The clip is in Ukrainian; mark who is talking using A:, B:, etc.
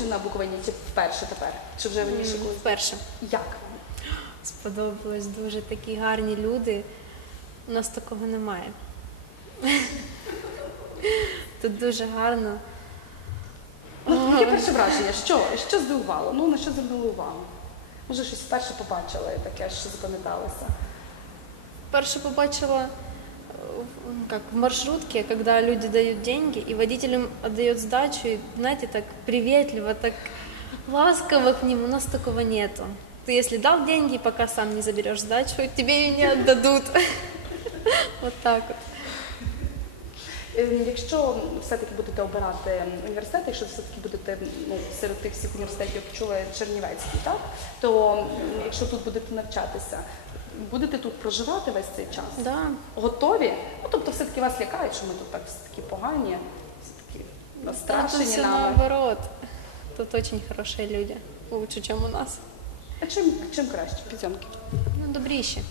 A: вже на Буковині чи вперше тепер? Чи вже раніше колись?
B: Вперше.
A: Як?
B: Сподобалось дуже такі гарні люди. У нас такого немає. Тут дуже гарно.
A: Ну, яке перше враження? Що? Що здивувало? Ну, на що звернули увагу? Може, щось вперше побачили таке, що запам'яталося?
B: Вперше побачила как в маршрутке, когда люди дают деньги, и водитель им отдает сдачу, и, знаете, так приветливо, так ласково к ним. У нас такого нету. Ты если дал деньги, пока сам не заберешь сдачу, тебе ее не отдадут. Вот так вот.
A: Е, Якщо все-таки будете обирати університет, якщо все-таки будете ну, серед тих всіх університетів, як чули Чернівецький, так? то якщо тут будете навчатися, будете тут проживати весь цей час?
B: Да,
A: Готові? Ну, тобто все-таки вас лякають, що ми тут так все таки погані, все таки настрашені
B: все
A: нами.
B: наоборот. Тут очень хорошие люди, лучше, чем у нас.
A: А чим, чим краще? Підземки.
B: Ну, добріші.